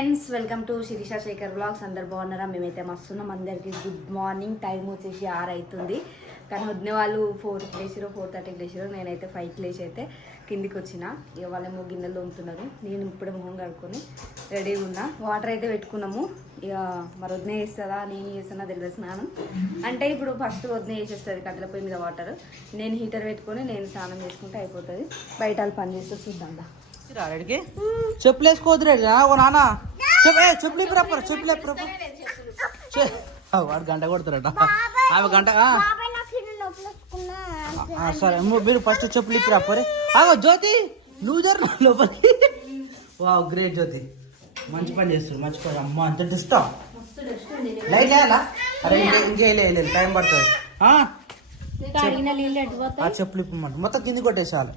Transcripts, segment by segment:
Friends welcome to Sirisha Shekhar blogs. అందరు బాగున్నారా? మేమైతే మస్తున్నాం. అందరికి గుడ్ మార్నింగ్. టైం వచ్చేసి 6 అవుతుంది. కానీ వదిన వాళ్ళు 4కి లేచారు, 4:30కి లేచారు. నేనైతే 5కి లేచి అయితే కిందికి వచ్చిన. ఇక వాళ్ళేమో గిన్నెలు తోముతున్నారు. నేను ఇప్పుడే మొహం కడుక్కొని రెడీగా ఉన్నా. వాటర్ అయితే పెట్టుకున్నాము. ఇక మరి వదిన చేస్తుందా నేను చేస్తున్నా తెలియదు స్నానం. అంటే ఇప్పుడు ఫస్ట్ వదిన చేసేస్తుంది కట్టెల పొయ్యి మీద వాటర్. నేను హీటర్ పెట్టుకొని నేను స్నానం చేసుకుంటే అయిపోతుంది. బయట వాళ్ళు పని చేస్తే చూద్దాం. చెప్పులు వేసుకోవద్దు నాన్న. చెప్పులు వాడు గంట కొడతారట. ఆమె గంట. సరే మీరు ఫస్ట్ చెప్పులు ఇప్పి రాపరే. జ్యోతి నువ్వు జర లోపలికి. వావ్ గ్రేట్ జ్యోతి, మంచి పని చేస్తారు. మంచి పని. అమ్మ అంత ఇష్టం. లైట్ వేయాలా? అరే ఇంకేలేదు, టైం పడుతుంది. చెప్పులు ఇప్పమంట మొత్తం కింది కొట్టేసాలు.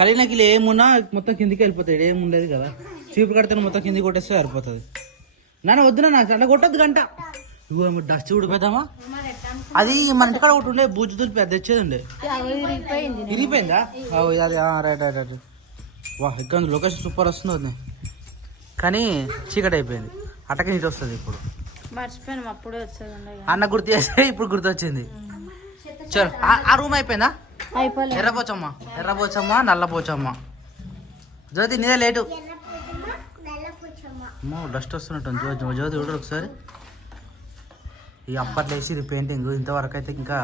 కలిగినకి ఏమున్నా మొత్తం కిందికి వెళ్ళిపోతాయి. ఏముండదు కదా, చీపు కడితే మొత్తం కిందికి కొట్టేస్తే సరిపోతుంది. నాన్న వద్దునా, నాకు అట్లా కొట్టద్దు గంట. ఇగో డస్ట్ కూడా పెద్దామా. అది మన ఇంటికాడ ఒకటి ఉండే బూజు తులి పెద్ద తెచ్చేది ఉండే. ఇరిగిపోయిందా? అది రైట్ రైట్ రైట్. వా ఇక్కడ లొకేషన్ సూపర్ వస్తుంది. కానీ చీకటి అయిపోయింది. అటకే నీటి వస్తుంది. ఇప్పుడు మర్చిపోయినాం, అప్పుడే వచ్చేది. అన్న గుర్తు చేస్తే ఇప్పుడు గుర్తు వచ్చింది. చలో ఆ రూమ్ అయిపోయిందా? ఎర్రపోచమ్మ నల్లపోచమ్మ. జ్యోతి నీదే లేటు. డస్ట్ వస్తున్నట్టు జ్యోతి చూడరు ఒకసారి. ఈ అప్పట్లో వేసి పెయింటింగ్ ఇంతవరకు అయితే ఇంకా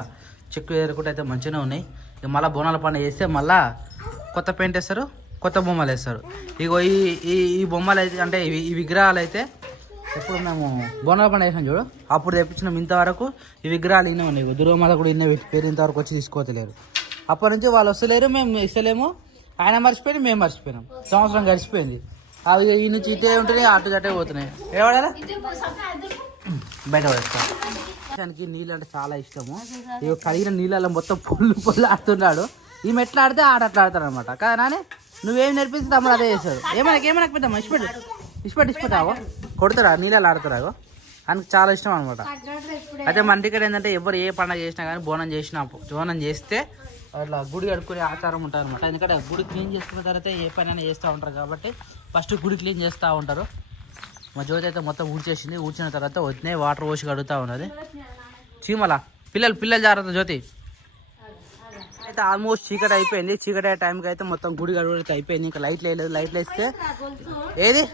చెక్కు ఏరుకుంటే అయితే మంచిగానే ఉన్నాయి. ఇక మళ్ళీ బోనాల పండుగ వేస్తే మళ్ళీ కొత్త పెయింట్ వేస్తారు, కొత్త బొమ్మలు వేస్తారు. ఇగో ఈ బొమ్మలు అయితే అంటే ఈ విగ్రహాలు అయితే ఎప్పుడు మేము బోనాల పండుగ వేసాం చూడు, అప్పుడు తెప్పించినాం. ఇంతవరకు ఈ విగ్రహాలు ఇన్నే ఉన్నాయి. దుర్గమాత కూడా ఇన్నే పేరు ఇంతవరకు వచ్చి తీసుకోవట్లేరు. అప్పటి నుంచి వాళ్ళు వస్తలేరు, మేము ఇస్తలేము. ఆయన మర్చిపోయి మేము మర్చిపోయినాం. సంవత్సరం గడిచిపోయింది. అవి ఈ నుంచి ఇటే ఉంటున్నాయి, అటు అటే పోతున్నాయి. ఏవాడారా బయట పడేస్తానికి నీళ్ళు అంటే చాలా ఇష్టము. ఇక కడిగిన నీళ్ళలో మొత్తం పొల్లు ఆడుతున్నాడు. ఈ మెట్లు ఆడితే అట్లా ఆడతాడు అనమాట. కదా నానే నువ్వేం నేర్పిస్తే తమ్ముడు అదే చేస్తాడు. ఏమైనా పెద్దామా ఇష్టపెట్టావో కొడతాడా, నీళ్ళలో ఆడతారాగో. ఆయనకు చాలా ఇష్టం అనమాట. అయితే మన ఇంటికి ఏంటంటే ఎవరు ఏ పండుగ చేసినా కానీ బోనం చేస్తే అట్లా గుడి కడుక్కునే ఆచారం ఉంటుంది అనమాట. ఎందుకంటే గుడి క్లీన్ చేసుకున్న తర్వాత ఏ పని చేస్తూ ఉంటారు కాబట్టి ఫస్ట్ గుడి క్లీన్ చేస్తూ ఉంటారు. మా జ్యోతి అయితే మొత్తం ఊడ్చేసింది. ఊడ్చిన తర్వాత వదినే వాటర్ పోసి కడుగుతూ ఉన్నది. చీమల పిల్లలు జాగ్రత్త జ్యోతి. అయితే ఆల్మోస్ట్ చీకటి అయిపోయింది. చీకటి అయ్యే టైంకి అయితే మొత్తం గుడి గడుగుడికి అయిపోయింది. ఇంకా లైట్లు వేయలేదు. లైట్లు వేస్తే ఏది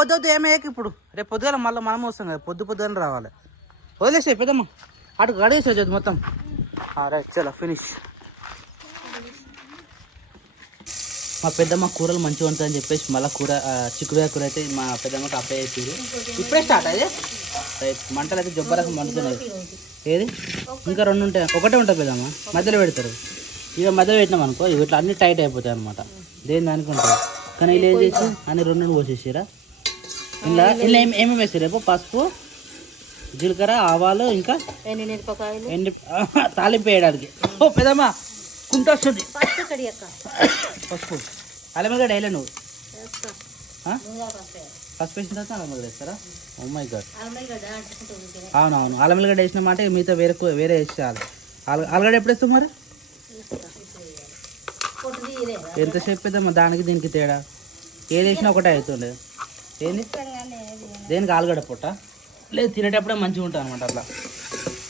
వద్దు ఏమయ్యాక ఇప్పుడు రేపు పొద్దుగా మళ్ళీ మనం వస్తాం కదా, పొద్దుగానే రావాలి. వదిలేసే పెద్దమ్మ అటు గడిగేసే జ్యోతి మొత్తం. రైట్ చలో ఫినిష్. మా పెద్దమ్మ కూరలు మంచిగా ఉంటాయని చెప్పేసి మళ్ళీ చిక్కుడుకాయ కూర అయితే మా పెద్దమ్మకి అప్లై చేసేది. ఇప్పుడే స్టార్ట్ అయ్యే రైట్. మంటలు అయితే జబ్బరకం మండుతున్నాయి. ఏది ఇంకా 2 ఉంటాయి, ఒకటే ఉంటుంది పెద్దమ్మ. మధ్యలో పెడతారు. ఇక మధ్యలో పెట్టినాం అనుకో ఇట్లా అన్ని టైట్ అయిపోతాయి అనమాట. దేని దానికి ఉంటుంది. కానీ ఇలా ఏం చేసి అన్ని 2 పోసేసారా. ఇలా ఏమేమి వేసారు రేపు? పసుపు, జీలకర్ర, ఆవాలు, ఇంకా తాలింపు వేయడానికి. ఓ పెద్దమ్మ కుంట వస్తుంది. పసుపు అల్లమల్లిగడ్డ వేయలే నువ్వు. పసుపు వేసిన తర్వాత అల్లమల్లిగడ్డ వేస్తారా? Oh my god. అవునవును, అల్లమల్లిగడ్డ వేసిన మాట మిగతా వేరే వేసేయాలి. ఆలుగడ్డ ఎప్పుడు వేస్తావు మరి? ఎంతసేపు పెద్దమ్మా దానికి దీనికి తేడా? ఏది వేసినా ఒకటే అవుతుండే. ఏంది దేనికి? ఆలుగడ్డ పొట్ట లేదు, తినేటప్పుడే మంచిగా ఉంటుంది అనమాట. అట్లా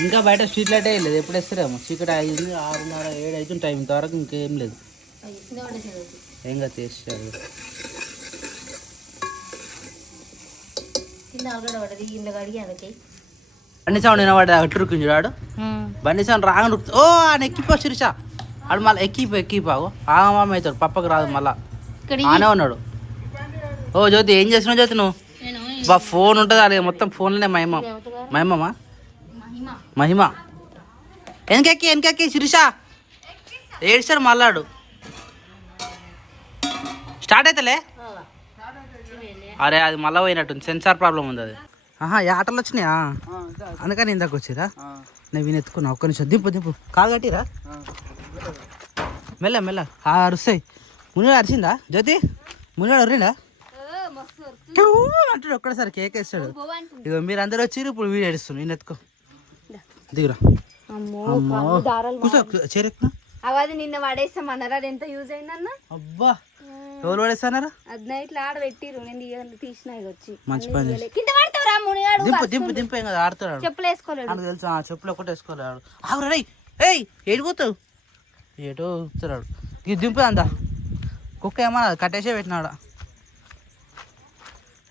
ఇంకా బయట స్ట్రీట్ లైట్ వేయలేదు. ఎప్పుడు వేస్తారేమో. చీకటి 5, 6:30, 7 అవుతుంది టైం. ఇంతవరకు ఇంకేం లేదు. ఏంగా చేసారు. బండి సౌండ్ వినవాడు అట్టురుకుంది వాడు. బండి సౌండ్ రాగా ఓ ఆయన ఎక్కిపో శిరీష. వాడు మళ్ళీ ఎక్కిపోవు. ఆగమామ అవుతాడు. పప్పకు రాదు మళ్ళా. ఆనే ఉన్నాడు. ఓ జ్యోతి ఏం చేస్తున్నావు జ్యోతి నువ్వు? ఫోన్ ఉంటుంది అలాగే మొత్తం ఫోన్లోనే. మహిమమ్మా మహిమ వెనకెక్కి శిరీష ఏడ్చారు మళ్ళాడు. స్టార్ట్ అవుతలే. అరే అది మళ్ళీ పోయినట్టుంది. సెన్సార్ ప్రాబ్లం ఉంది అది. ఈ ఆటలు వచ్చినాయా అందుకని ఇందాక వచ్చేదా? నేను విని ఎత్తుకున్నా. ఒక్క నిమిషం దింపు కాలు కట్టిరా. మెల్ల అరుస్తాయి. మునిగాడు అరిచిందా జ్యోతి? మునిగాడు అర్రిండా అంటాడు. ఒక్కడసారి కేక్ వేస్తాడు. ఇక మీరు అందరు వచ్చి ఇప్పుడు వీడియో ఏడుస్తున్నాడు. నేను ఎత్తుకో దిగురా. కూర్చో చేరెక్కునా. అవది నిన్న పడేస్తామన్నారా? అది ఎంత యూజ్ అయిందన్న. అబ్బా ఎవరు పడేస్తున్నారు? అది నైట్లో ఆడబెట్టిరు, నేను తీసిన ఇది వచ్చి మంచి పని చేసి. కింద పడతావురా మునిగాడు. దింపు ఏం కదా, ఆడుతున్నాడు. చెప్పులు వేసుకోలేడు. నాకు తెలుసు, చెప్పులు ఒకటి వేసుకోలేడు. ఆగురా రేయ్, ఏయ్ ఏడిపోతావు, ఏటో ఊపుతున్నాడు. ఇది దింపు అందా, కుక్క ఏమన్నా కట్టేసే పెట్టినాడు.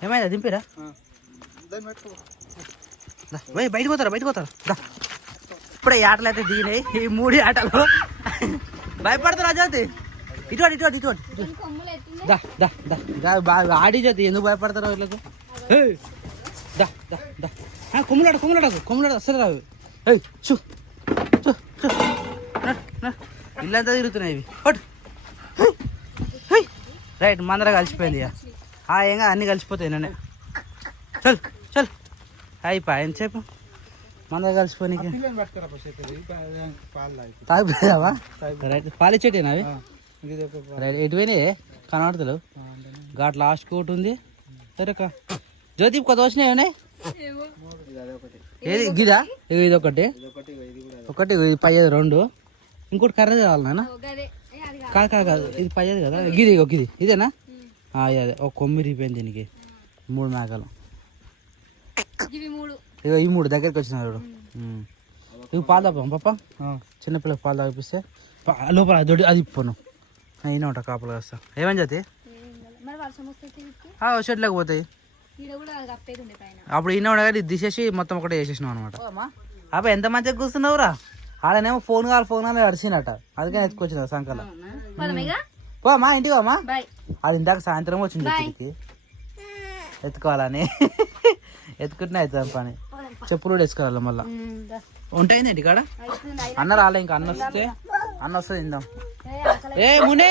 ఏమైందా, దింపిరా? బయటకు పోతారా దా. ఇప్పుడే ఈ ఆటలు అయితే దిగినాయి, ఈ 3 ఆటలు. భయపడతారు జ్యోతి, ఇటువంటి దా దా దా బాగా ఆడి జ్యోతి, ఎందుకు భయపడతారు వీళ్ళకు? దా కొమ్ములాడు అసలు రావు. ఇల్లంతా తిరుగుతున్నాయి ఇవి. రైట్, మందర కలిసిపోయింది ఇక. ఏం కాదు, అన్నీ కలిసిపోతాయి నేనే. చల్ అయిపోయి ఎంతసేపు మందర కలిసిపోయి తాగిపోయావా? రైట్, పాలిచ్చేటేనా అవి? రైట్, ఎటువైనా కనబడతలేవు. ఘాట్ లాస్ట్ ఒకటి ఉంది. సరే జ్యోతి కొత్త వచ్చినాయి. ఏది గిదా? ఇది ఒకటి ఇది పయ్యేది 2. ఇంకోటి కర్రది కావాలి నాన్న. కాదు ఇది పయ్యేది కదా. గిది ఇదేనా? అదే ఒక కొమ్మి రిపోయింది దీనికి. 3 మేకలు. ఇగో ఈ 3 దగ్గరికి వచ్చినారు. ఇవి పాలు తాపాం పాప, చిన్నపిల్లకి పాలు తాగిపిస్తే లోపల అది ఇప్పును అయినా ఉంటా కాపలు వస్తా. ఏమని చేతి షెడ్లోకి పోతాయి. అప్పుడు ఈయన ఉండగా ఇది తీసేసి మొత్తం ఒకటే వేసేసినాం అనమాట. అబ్బా ఎంత మంచిగా కూర్చున్నావురా. ఆడనేమో ఫోన్ కావాలి అడిచినట్ట, అందుకని ఎత్తుకొచ్చిన సంకల. మా ఇంటికి పోమా. అది ఇందాక సాయంత్రం వచ్చింది ఇంటికి ఎత్తుకోవాలని. ఎత్తుకుంటున్నా అవుతుంది పని. చెప్పులు కూడా వేసుకోవాలి మళ్ళా. ఉంటాయింది ఇంటి కాడ. అన్న రాలే, ఇంకా అన్న వస్తుంది తిందాం. ఏ మునే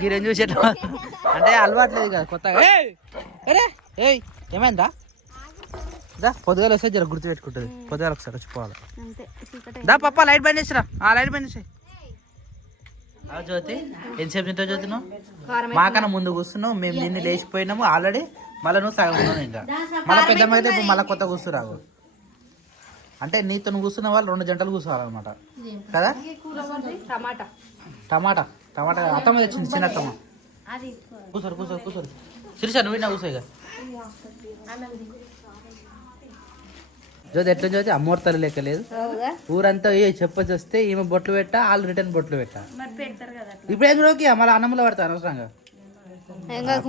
గిరేం చూసేట అంటే అలవాట్లేదు కదా కొత్తగా. ఏయ్ ఏమైందా? దా పొద్దుగాల వస్తే జర గుర్తు పెట్టుకుంటుంది. పొద్దుగాల ఒకసారి వచ్చిపోవాలి. దా పప్ప లైట్ బంద్ చేసిరా. లైట్ బంద్ చేసాయి. జ్యోతి ఎంతసేపు తింటావు జ్యోతి? నువ్వు మాకన్నా ముందు కూర్చున్నావు, మేము నిన్ను లేచిపోయినాము ఆల్రెడీ. మళ్ళీ నువ్వు సగం ఉన్నావు. ఇంకా మళ్ళీ పెద్దమ్మ అయితే ఇప్పుడు మళ్ళీ కొత్త కూర్చురావు. అంటే నీతో నువ్వు కూర్చున్న వాళ్ళు 2 జంటలు కూర్చోవాలన్నమాట కదా. టమాటా అత్తమ్మ తెచ్చింది, చిన్న అత్తమ్మ. కూర్చోరు శిరీష, నువ్వు నా కూర్చో. ఇక జ్యోతి ఎట్లా జ్యోతి అమ్మోరు తల్లి లెక్క లేదు. ఊరంతా చెప్పొచ్చి వస్తే ఈమె బొట్లు పెట్టా, వాళ్ళు రిటర్న్ బొట్లు పెట్టా. ఇప్పుడు ఏం చూడకి మళ్ళీ అన్నంలో పడతా అనవసరంగా.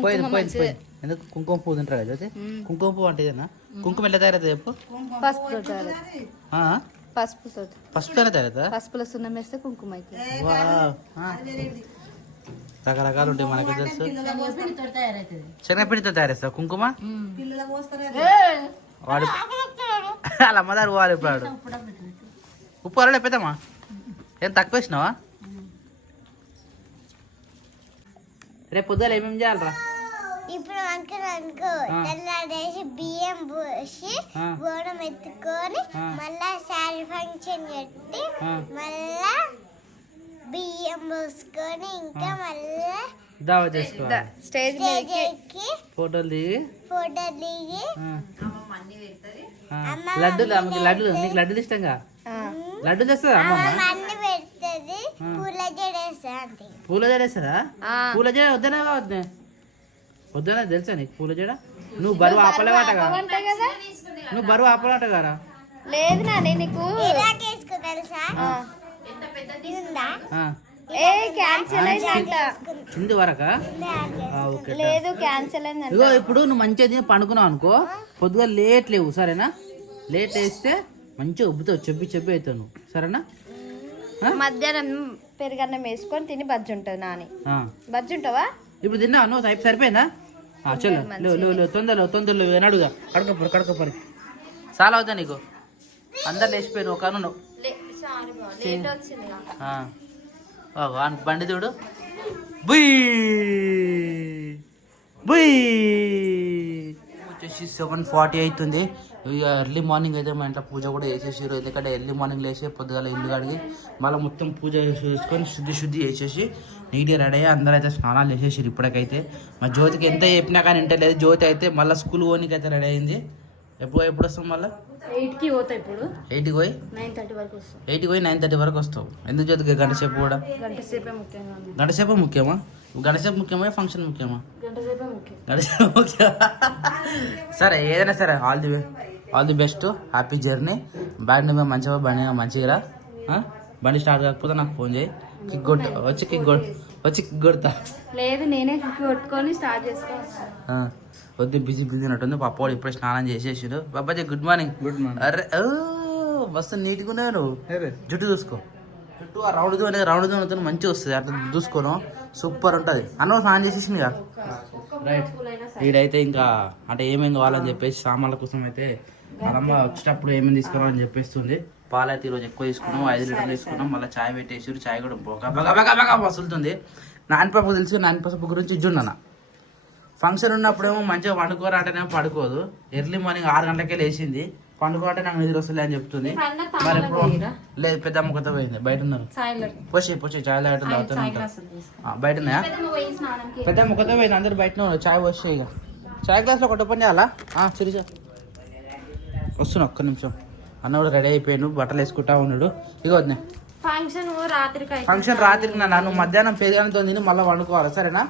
పోయింది. ఎందుకు కుంకుమ పువ్వు తింటారు కదా జ్యోతి? కుంకుమ పువ్వు అంటే ఇదేనా? కుంకుమ ఎట్లా తయారవుతుంది చెప్పు? పసుపుతోనే తయారవుతుందా? పసుపులో సున్నం వేస్తే కుంకుమ. రకరకాలు ఉంటాయి మనకు తెలుసు. శనగపిండితో తయారేస్తా కుంకుమ. వాడు వాళ్ళ అమ్మదారు పోవాలి. ఇప్పుడు ఉప్పు అరలే పెద్దమ్మా, ఏం తక్కువ వేసినావా? రేపు పొద్దులు ఏమేమి చేయాలరా? ఇప్పుడు తెల్లాడేసి బియ్యం పోసి బోనం ఎత్తుకొని మళ్ళా శారీ ఫంక్షన్ పెట్టి మళ్ళా బియ్యం పోసుకొని ఇంకా మళ్ళా దావా చేసుకోవాలి. స్టేజ్ ఎక్కి ఫోటోలు దిగి లడ్డూలు నీకు లడ్డూలు ఇష్టంగా? లడ్డూలు చేస్తుందా అమ్మమ్మ? అన్ని పెడుతుంది. పూల జడ వేస్తుందా? పూల జడ వద్దనే కావద్దే, వద్దనే తెలుసా నీకు పూల జడ? నువ్వు బరువు ఆపలేవాటగా, నువ్వు బరువు ఆపలేటగారా? లేదు నాని నీకు కింది వరకా? లేదు క్యాన్సిల్ అయింది. ఇగో ఇప్పుడు నువ్వు మంచిగా తిని పండుకున్నావు అనుకో, పొద్దుగా లేట్ లేవు సరేనా? లేట్ వేస్తే మంచిగా ఉబ్బుతావు, చెప్పి అవుతావు నువ్వు సరేనా? మధ్యాహ్నం పెరుగన్నం వేసుకొని తిని బజ్జి ఉంటుంది నాని. బజ్జి ఉంటావా? ఇప్పుడు తిన్నావు నువ్వు? సరిపోయిందా? చలో తొందరలో అడుగుదా. కడకపోరి చాలా అవుతా నీకు. అందరు లేచిపోయాను ఒక నువ్వు. బండి చూడు. వచ్చేసి 7:40 అవుతుంది. ఎర్లీ మార్నింగ్ అయితే మా ఇంట్లో పూజ కూడా చేసేసారు. ఎందుకంటే ఎర్లీ మార్నింగ్ లేచి పొద్దుగాల ఇల్లు కడిగి మళ్ళీ మొత్తం పూజ చేసుకొని శుద్ధి చేసేసి నీట్గా రెడీ అయ్యి అందరూ అయితే స్నానాలు చేసేసారు. ఇప్పటికైతే మా జ్యోతికి ఎంత చెప్పినా కానీ వింటలేదు. జ్యోతి అయితే మళ్ళీ స్కూల్ పోనీకి అయితే రెడీ అయింది. ఎప్పుడు వస్తాం మళ్ళీ? 8కి పోతాయి. ఇప్పుడు 8కి పోయి 9:30 వరకు వస్తాం. 8కి పోయి 9:30 వరకు వస్తావు. ఎందుకు జ్యోతికి గంట సేపు కూడా? గంట సేపే ముఖ్యమా? గడిసేపు ముఖ్యమా ఫంక్షన్ ముఖ్యమా? గంట సేపే ముఖ్యం. గడిసేపు ముఖ్యమా? సరే ఏదైనా సరే all the best, happy journey. Bag number మంచిగా బండి స్టార్ట్ కాకపోతే నాకు ఫోన్ చేయి. వచ్చి కిక్ కొడతా. లేదు నేనే కుక్కి కొట్టుకొని స్టార్ట్ చేసుకోవాలి. వద్దు బిజీ ఉన్నట్టుంది. పప్పాడు ఇప్పుడే స్నానం చేసేసాడు. Babaji good morning. అరే మస్తు నీట్గా ఉన్నావు నువ్వు. జుట్టు చూసుకో, జుట్టు ఆ రౌండ్ మంచిగా వస్తుంది. అట్లా చూసుకోను సూపర్ ఉంటుంది. అన్న స్నానం చేసేసింది కదా రైట్. వీడైతే ఇంకా అంటే ఏమేమి కావాలని చెప్పేసి సామాన్ల కోసం అయితే అమ్మ వచ్చేటప్పుడు ఏమేమి తీసుకురావాలని చెప్పేస్తుంది. పాలు అయితే ఈరోజు ఎక్కువ తీసుకున్నాం, 5 లీటర్లు తీసుకున్నాం. మళ్ళీ చాయ్ పెట్టేసి చాయ్ కూడా బగా వసులుతుంది. నాన్నపప్పు తెలుసు, నాన్నపప్పు గురించి ఇజ్జుండన్న ఫంక్షన్ ఉన్నప్పుడేమో మంచిగా పండుకోరా అంటేనేమో పడుకోదు. ఎర్లీ మార్నింగ్ 6 గంటలకే లేచింది. పండుకో అంటే నాకు నిద్ర వస్తుంది అని చెప్తుంది. మరి ఎప్పుడు లేదు, పెద్ద అమ్మకతో పోయింది. బయట ఉన్నారు పోసి చాయ్ తాగటం తాగుతూనే ఉంటారు. బయట ఉన్నాయా? పెద్ద అమ్మకతో పోయింది, అందరు బయటనే ఉన్నారు. చాయ్ పోసి ఇక చాయ్ గ్లాస్లో కొట్ట పని చేయాలా? సిరిజా వస్తున్నా ఒక్క నిమిషం. అన్న కూడా రెడీ అయిపోయాడు, బట్టలు వేసుకుంటా ఉన్నాడు. ఇక వద్దు ఫంక్షన్ రాత్రికి నువ్వు మధ్యాహ్నం పేదగానే తిని మళ్ళీ వండుకోవాలి సరేనా?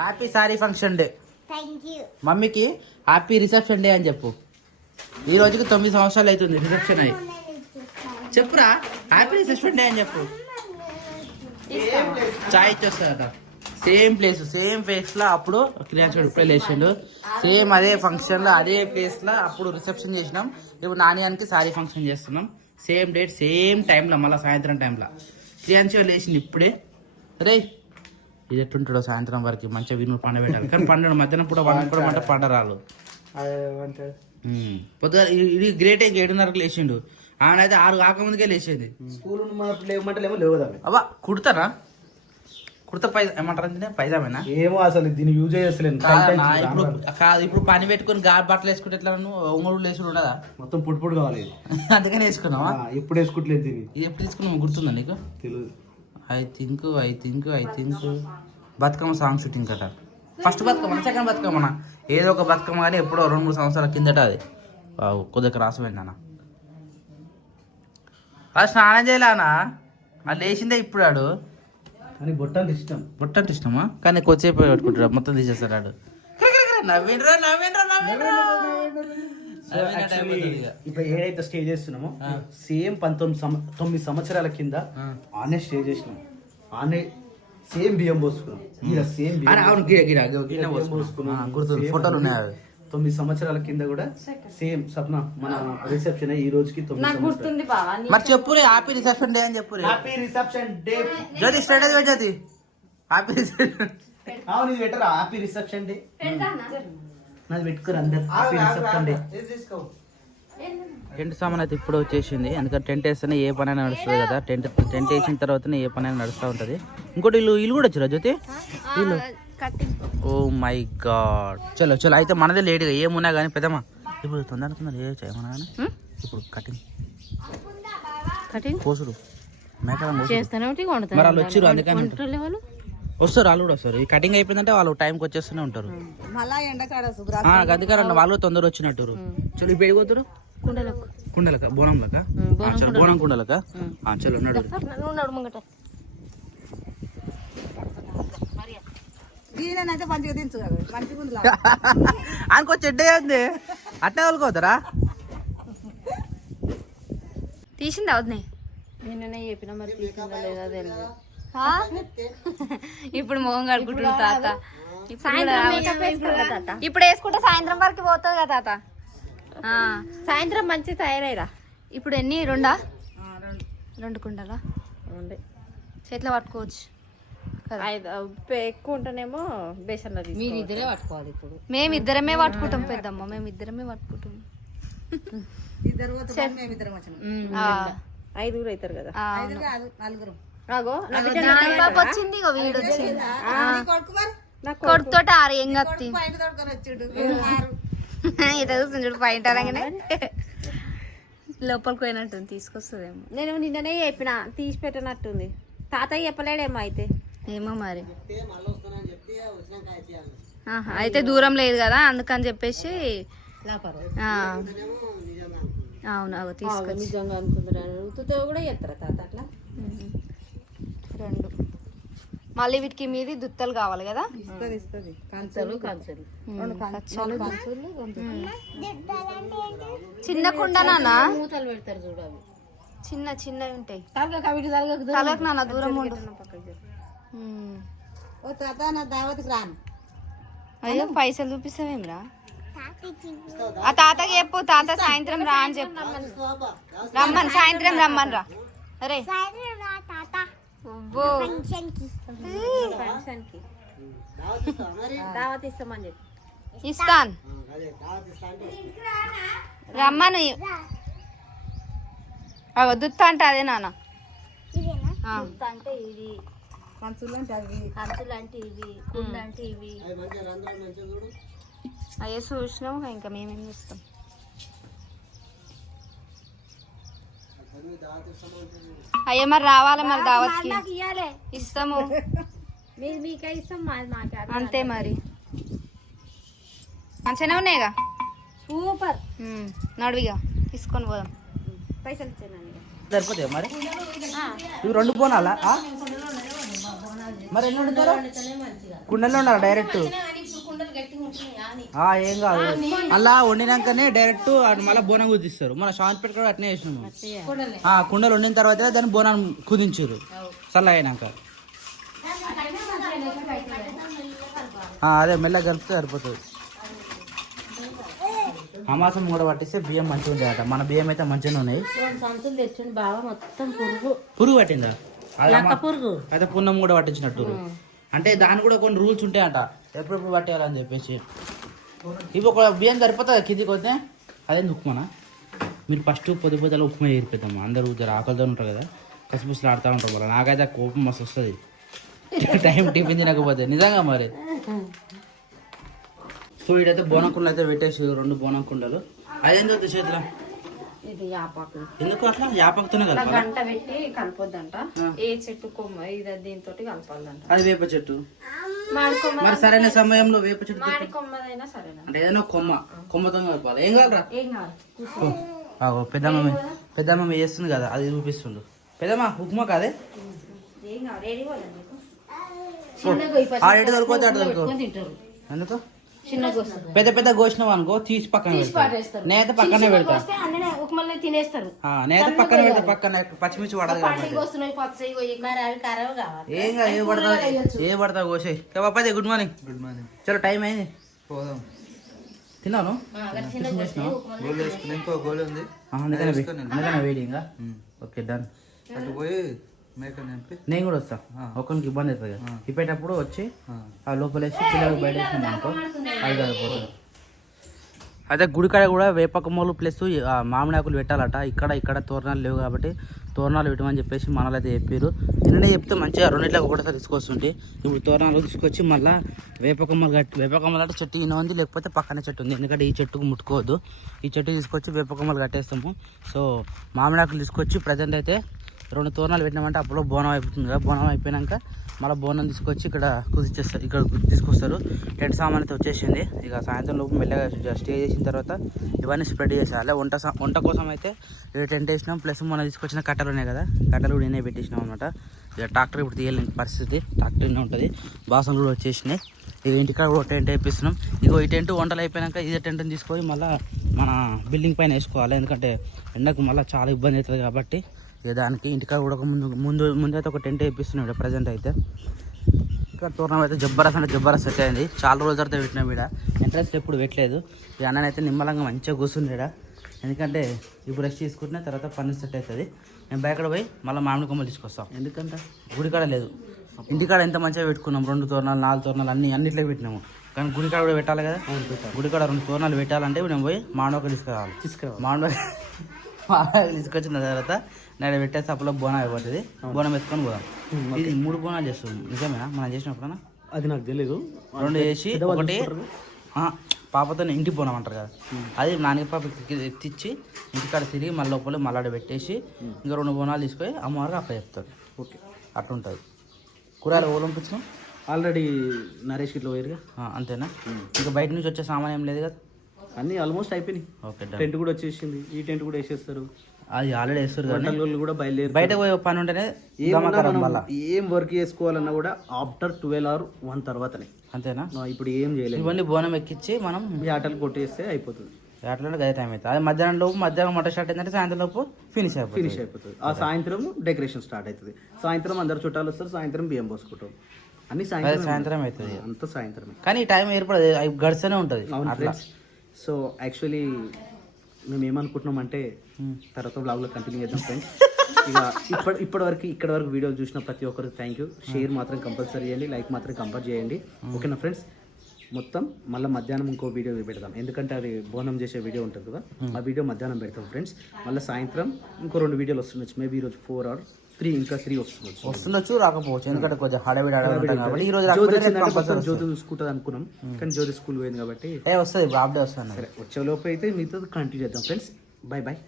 Happy sorry function day. మమ్మీకి హ్యాపీ రిసెప్షన్ డే అని చెప్పు. ఈ రోజుకి 9 సంవత్సరాలు అవుతుంది రిసెప్షన్ అయ్యి. చెప్పురా హ్యాపీ రిసెప్షన్ డే అని చెప్పు. చాయ్ ఇచ్చేస్తాడట. సేమ్ ప్లేస్ సేమ్ ఫేస్ లో అప్పుడు క్రియాన్సుడు ఇప్పుడే లేచిండు. సేమ్ అదే ఫంక్షన్ లో అదే ప్లేస్ లో అప్పుడు రిసెప్షన్ చేసినాం. ఇప్పుడు నాణ్యానికి సారీ ఫంక్షన్ చేస్తున్నాం. సేమ్ డేట్ సేమ్ టైంలో, మళ్ళీ సాయంత్రం టైంలో క్రియాన్సు లేచింది ఇప్పుడే. రే ఇది ఎట్టుంటాడో సాయంత్రం వరకు మంచిగా విను పండబెట్టాలి. కానీ పండు మధ్యాహ్నం పూట వండుకోవడం అంటే పండరాలు. పొద్దుగా ఇది గ్రేట్ ఏం 7:30కి లేచిండు. ఆయన అయితే 6 కాకముందుకే లేచేది. స్కూల్ లేవు అబ్బా కుడతారా? కుర్తా ఏమంటారు పైజామేనా? ఏమో అసలు దీన్ని యూజ్ చేస్తలేను. ఇప్పుడు కాదు, ఇప్పుడు పని పెట్టుకుని గాడి బట్టలు వేసుకుంటే ఎట్లా ఒంగోలు వేసుడు ఉండదా? మొత్తం పొడి కావాలి. అందుకని వేసుకున్నావా? ఎప్పుడు వేసుకుంటలేదు దీన్ని. ఇది ఎప్పుడు తీసుకున్నావు గుర్తుందా నీకు? తెలియదు. I think Bathukamma song shooting కట. ఫస్ట్ బతుకమ్మ, సెకండ్ బతుకమ్మ, ఏదో ఒక బతుకమ్మ కానీ ఎప్పుడో 2-3 సంవత్సరాల కిందట అది. కొద్దిగా రాసిపోయింది అన్న. అది స్నానం చేయాలనా? అది లేచిందే ఇప్పుడు ఆడు. కానీ బొట్టంటే ఇష్టం. బొట్టంటే ఇష్టమా? కానీ కొద్దిసేపు పెట్టుకుంటాడు, మొత్తం తీసేస్తాడు ఆడు. ఇప్పుడు ఏదైతే స్టే చేస్తున్నామో సేమ్ 19 సంవత్సరాల కింద ఆనే స్టే చేసినాం. ఆనే సేమ్ బియ్యం పోసుకున్నాం. సేమ్ ఫోటోలు ఉన్నాయి. 9 సంవత్సరాల కింద కూడా సేమ్ సప్న మన రిసెప్షన్ ఈ రోజుకి 9 గుర్తుంది బాగా. మరి చెప్పు హ్యాపీ రిసెప్షన్ డే అని చెప్పు. Happy reception day. Jyothi status పెట్టది హ్యాపీ రిసెప్షన్. అవును ఇది పెట్టరా హ్యాపీ రిసెప్షన్ డే. నాది పెట్టుకోరు అందరు హ్యాపీ రిసెప్షన్ డే. టెంట్ సామాన్ అయితే ఇప్పుడు వచ్చేసింది. ఎందుకంటే టెంట్ వేస్తేనే ఏ పనైనా నడుస్తుంది కదా. టెంట్ వేసిన తర్వాతనే ఏ పనైనా నడుస్తూ ఉంటుంది. ఇంకోటి ఇల్లు కూడా వచ్చిరా జ్యోతి? ఇల్లు ఓ మై గాడ్. చలో అయితే మనదే లేట్గా ఏమున్నా కానీ పెద్దమ్మా ఇప్పుడు తొందర ఏ చేయమన్నా కానీ ఇప్పుడు కటింగ్ కోసుడు మేకలం మరి వాళ్ళు వచ్చిర్రు. అందుకని వస్తారు, వాళ్ళు కూడా వస్తారు. ఈ కటింగ్ అయిపోయిందంటే వాళ్ళు టైంకి వచ్చేస్తూనే ఉంటారు. అందుకని వాళ్ళు తొందర వచ్చినట్టు. చలో ఇప్పుడు ఎడిపోతారు కుండలక బోనంలక. చలో బోనం కుండలక. చలో ఉన్నాడు అనుకో చెడ్డే ఉంది అట్నే వాళ్ళకోతారా? తీసింది అవుతుంది. నిన్ననే చెప్పిన మరి తీసిందా లేదా తెలియదు. ఇప్పుడు మొహం కడుకుంటున్నాడు తాత. ఇప్పుడు వేసుకుంటే సాయంత్రం వరకు పోతుంది కదా తాత. సాయంత్రం మంచి తయారైరా. ఇప్పుడు ఎన్ని 2 కుండలా? 2 చేతిలో పట్టుకోవచ్చు. ఎక్కువ ఉంటేనేమో బేసన్లో మీరు ఇద్దరే పట్టుకోవాలి. ఇప్పుడు మేమిద్దరమే పట్టుకుంటాం పెద్దమ్మ, మేమిద్దరమే పట్టుకుంటాం. 5 అవుతారు కదా. వచ్చింది వీడు వచ్చింది కొడుకుతో 6 ఏం కత్తి ఇదే చూడు పాయింట్ అనగానే లోపలికి పోయినట్టుంది. తీసుకొస్తుందేమో. నేను నిన్ననే చెప్పిన తీసి పెట్టినట్టుంది. తాతయ్య చెప్పలేడేమో అయితే. ఏమో మరి. అయితే దూరం లేదు కదా అందుకని చెప్పేసి అవును అవి తీసుకొచ్చి నిజంగా అనుకుంటున్నాను. కూడా చెప్తారా తాత అట్లా? 2 మళ్ళీ వీటికి మీది దుత్తలు కావాలి కదా. చిన్న కుండ నాన్న, మూతలు పెడతారు చూడు అవి. చిన్న చిన్నవి ఉంటాయి. తలగకు నాన్న దూరం ఉండు. ఓ తాత నా దావత్కి రాను. అయ్యో పైసలు చూపిస్తావేమిరా? ఆ తాతకి చెప్పు, తాత సాయంత్రం రా అని చెప్పు. రమ్మని సాయంత్రం రమ్మని రా. అరే అబ్బో. దావత్ ఇస్తామని చెప్పి ఇస్తాను రమ్మను. దుత్త అంటే అదే నాన్న. అంటే ఇది కంచులు అంటే అవి, కంచులు అంటే ఇవి, కుండ అంటే ఇవి. అయ్యే చూసినాం, ఇంకా మేమేం చేస్తాం. అయ్యే మరి రావాలి మరి దావత్కి. ఇస్తాము మీకే ఇస్తాం, మాకే. అంతే మరి. మంచిగానే ఉన్నాయిగా. సూపర్. నడువిగా తీసుకొని పోదాం. పైసలు ఇచ్చాను. సరిపోతాయి మరి ఇవి 2 బోనాలా? మరి ఎన్ని వండుతారు? కుండలో ఉండాలి డైరెక్ట్. ఏం కాదు, అలా వండినాకనే డైరెక్ట్ మళ్ళీ బోనం కుదిస్తారు. మన శాంతిపేట కూడా అట్నే చేసినాము. కుండలు వండిన తర్వాత దాన్ని బోనం కుదించారు చల్ల అయినాక. అదే మెల్లగా కలిపితే సరిపోతుంది. అమాసం కూడా పట్టిస్తే బియ్యం మంచిగా ఉంటాయట. మన బియ్యం అయితే మంచిగానే ఉన్నాయి. సంచులు తెచ్చండి బాగా, మొత్తం పురుగు పట్టిందా? పురుగు అయితే పున్నం కూడా పట్టించినట్టు. అంటే దాని కూడా కొన్ని రూల్స్ ఉంటాయంట, ఎప్పుడెప్పుడు పట్టేయాలని చెప్పేసి. ఇవి ఒక బియ్యం సరిపోతుంది కిందికి వస్తే. అదేంది ఉప్మానా? మీరు ఫస్ట్ పొద్దుల ఉప్మా చేరిపోతాము. అందరూ ఆకలితో ఉంటారు కదా, కసిపుసులు ఆడుతూ ఉంటారు. మరి నాకైతే కోపం మస్తు వస్తుంది టైం టిఫిన్ తినకపోతే నిజంగా మరి. సో ఇటైతే బోనం కుండలు అయితే పెట్టేసి 2 బోనం కుండలు. అదేం చదువుతుంది చేతిలో? ఇది యాపాకు. ఎందుకు అట్లా? యాపకుతోనే కదా గంట పెట్టి కలపొద్దంట. ఏ చెట్టు కొమ్మ ఇది దీంతో కలపాలంట. అది వేప చెట్టు. మాడి కొమ్మ, మరి సరైన సమయంలో వేప చెట్టు మాడి కొమ్మదైనా సరేనా? అంటే ఏదైనా కొమ్మతో కలపాలి. ఏం కావాలరా? ఏం కాదు. పెద్దమ్మ చేస్తుంది కదా, అది చూపిస్తుండు. పెద్దమ్మ ఉప్మా కాదే. ఏం కాదు. ఏది పోలేదు నీకు. ఆడేటి దొరికిపోతే అటు దొరుకు. తింటారు. ఎందుకు? చిన్నగా పెద్ద గోసినావు అనుకో, తీసి పక్కన పెడతా. నేనైతే పక్కనే పెడతా. ఉప్మా తినేస్తారు. నేనైతే పక్కన పెడతా. పక్కన పచ్చిమిర్చి పడదు కాబట్టి. ఏం కాదు, ఏ పడతా కోసే. బాబాయ్ గుడ్ మార్నింగ్. Good morning. చలో టైం అయింది, పోదాం. తిన్నాను. ఇంకో గోళీ ఉంది, అందుకనే వెయిటింగ్. Okay done. అటు పోయి మేక నింపి నేను కూడా వస్తా. ఒకరికి ఇబ్బంది అవుతుంది కదా, ఇప్పేటప్పుడు వచ్చి ఆ లోపలేసి పిల్లలకు బయట వేసినాం అనుకో, అది సరిపోతుంది. అయితే గుడికాడ కూడా వేపకొమ్మలు ప్లస్ మామిడాకులు పెట్టాలట. ఇక్కడ తోరణాలు లేవు కాబట్టి తోరణాలు పెట్టమని చెప్పేసి మనలో అయితే చెప్పారు. నిన్నే చెప్తే మంచిగా 2 ఒకటేసారి తీసుకొస్తుంటే, ఇప్పుడు తోరణాలు తీసుకొచ్చి మళ్ళీ వేపకొమ్మలు అంటే చెట్టు ఈయన ఉంది, లేకపోతే పక్కనే చెట్టు ఉంది. ఎందుకంటే ఈ చెట్టుకు ముట్టుకోవద్దు. ఈ చెట్టు తీసుకొచ్చి వేపకొమ్మలు కట్టేస్తాము. సో మామిడాకులు తీసుకొచ్చి ప్రజెంట్ అయితే 2 తోరణాలు పెట్టినామంటే అప్పుడు బోనం అయిపోతుంది కదా. బోనం అయిపోయినాక మళ్ళీ బోనం తీసుకొచ్చి ఇక్కడ తీసుకొస్తారు. టెంట్ సామాన్ అయితే వచ్చేసింది. ఇక సాయంత్రం లోపు మెల్లగా స్టే చేసిన తర్వాత ఇవన్నీ స్ప్రెడ్ చేసేయాలి. వంట కోసం అయితే టెంట్ వేసినాం. ప్లస్ మనం తీసుకొచ్చిన కట్టెలు ఉన్నాయి కదా, కట్టెలు కూడా నేనే పెట్టేసినాం అనమాట. ఇక ట్రాక్టర్ ఇప్పుడు తీయలేని పరిస్థితి, ట్రాక్టర్నే ఉంటుంది. బాసనలు కూడా వచ్చేసినాయి. ఇక ఇంటికాడ కూడా టెంట్ వేపిస్తున్నాం. ఇగో ఈ టెంట్ వంటలు అయిపోయాక ఇదే టెంట్ని తీసుకొని మళ్ళీ మన బిల్డింగ్ పైన వేసుకోవాలి. ఎందుకంటే ఎండకు మళ్ళీ చాలా ఇబ్బంది అవుతుంది కాబట్టి ఇక దానికి ఇంటికాడ కూడా ముందైతే ఒక టెంట్ వేపిస్తున్నాడు ప్రజెంట్ అయితే. ఇక్కడ తోరణం అయితే జబ్బరస్ సెట్ అయింది. చాలా రోజుల తర్వాత పెట్టినాం. ఇక్కడ ఎంట్రన్స్ ఎప్పుడు పెట్టలేదు. ఈ అన్ననైతే నిమ్మలంగా మంచిగా కూర్చుండే. ఎందుకంటే ఇప్పుడు రెస్ట్ తీసుకుంటున్న తర్వాత పని సెట్ అవుతుంది. నేను బయట పోయి మళ్ళీ మామిడి కొమ్మలు తీసుకొస్తాం. ఎందుకంటే గుడికాడ లేదు, ఇంటికాడ ఎంత మంచిగా పెట్టుకున్నాం. 2 తోరణాలు 4 తోరణాలు అన్నిట్లో పెట్టినాము. కానీ గుడికాడ కూడా పెట్టాలి కదా. గుడికాడ 2 తోరణాలు పెట్టాలంటే నేను పోయి మామిడి తీసుకురావాలి. మామిడి తీసుకొచ్చిన తర్వాత నేను పెట్టేసి అప్పుడు బోనం అయిపోతుంది. బోనం ఎత్తుకొని పోదాం. ఇది 3 బోనాలు చేస్తాం. నిజమేనా మనం చేసినప్పుడన్నా? అది నాకు తెలియదు. 2 చేసి ఒకటి పాపతో ఇంటి బోనం అంటారు కదా, అది నాన్న పాపకి ఎత్తిచ్చి ఇంటికాడ తిరిగి మళ్ళీ లోపల మళ్ళాడ పెట్టేసి ఇంకా 2 బోనాలు తీసుకొని అమ్మవారికి అప్ప చెప్తారు. ఓకే, అట్లుంటుంది. కూరలు ఓలంపించాం ఆల్రెడీ నరేష్ ఇట్లా పోయారుగా. అంతేనా? ఇంకా బయట నుంచి వచ్చే సామాన్ ఏం లేదు కదా, అన్నీ ఆల్మోస్ట్ అయిపోయినాయి. ఓకే, టెంట్ కూడా వచ్చేసింది. ఈ టెంట్ కూడా వేసేస్తారు. అది ఆల్రెడీ వేస్తారు కానీ వంటలు కూడా బయలుదేరి బయటకు పోయే పని ఉంటేనే ఏమన్నా దమాకరం మనం మళ్ళా. ఏం వర్క్ చేసుకోవాలన్నా కూడా ఆఫ్టర్ 12 or 1 తర్వాతనే. అంతేనా? ఇప్పుడు ఏం చేయలేదు, ఇవన్నీ బోనం ఎక్కించి మనం ఈ ఆటలు కొట్టేస్తే అయిపోతుంది, అట్లా గదే టైం అవుతుంది. అది మధ్యాహ్నం లోపు మధ్యాహ్నం మొట్ట స్టార్ట్ అయిందంటే సాయంత్రం లోపు ఫినిష్ ఫినిష్ అయిపోతుంది. ఆ సాయంత్రం డెకరేషన్ స్టార్ట్ అవుతుంది. సాయంత్రం అందరు చుట్టాలు వస్తారు, సాయంత్రం బియ్యం పోసుకుంటాం, అన్ని సాయంత్రం అవుతుంది. అంతా సాయంత్రమే. కానీ ఈ టైం ఏర్పడదు, అవి గడిస్తూనే ఉంటుంది. అవును అట్లా ఫ్రెండ్స్. సో యాక్చువల్లీ మేము ఏమనుకుంటున్నాం అంటే తర్వాత బ్లాగ్లో కంటిన్యూ చేద్దాం ఫ్రెండ్స్. ఇక ఇక్కడ వరకు వీడియోలు చూసిన ప్రతి ఒక్కరికి థ్యాంక్ యూ. షేర్ మాత్రం కంపల్సరీ చేయండి, లైక్ మాత్రం కంపల్సరీ చేయండి, ఓకేనా ఫ్రెండ్స్. మొత్తం మళ్ళీ మధ్యాహ్నం ఇంకో వీడియో పెడతాం, ఎందుకంటే అది బోనం చేసే వీడియో ఉంటుంది కదా, ఆ వీడియో మధ్యాహ్నం పెడతాం ఫ్రెండ్స్. మళ్ళీ సాయంత్రం ఇంకో 2 వీడియోలు వస్తుండొచ్చు, మేబీ ఈరోజు 4 or 3, ఇంకా 3 వస్తుండొచ్చు రాకపోవచ్చు, ఎందుకంటే కొంచెం హడావిడి కాబట్టి ఈ రోజు జ్యోతి చూసుకుంటుంది అనుకున్నాం, కానీ జ్యోతి స్కూల్ పోయింది కాబట్టి వస్తుంది, బాబు డే వస్తుంది. సరే వచ్చే లోపు అయితే మీతో కంటిన్యూ చేద్దాం ఫ్రెండ్స్. Bye bye.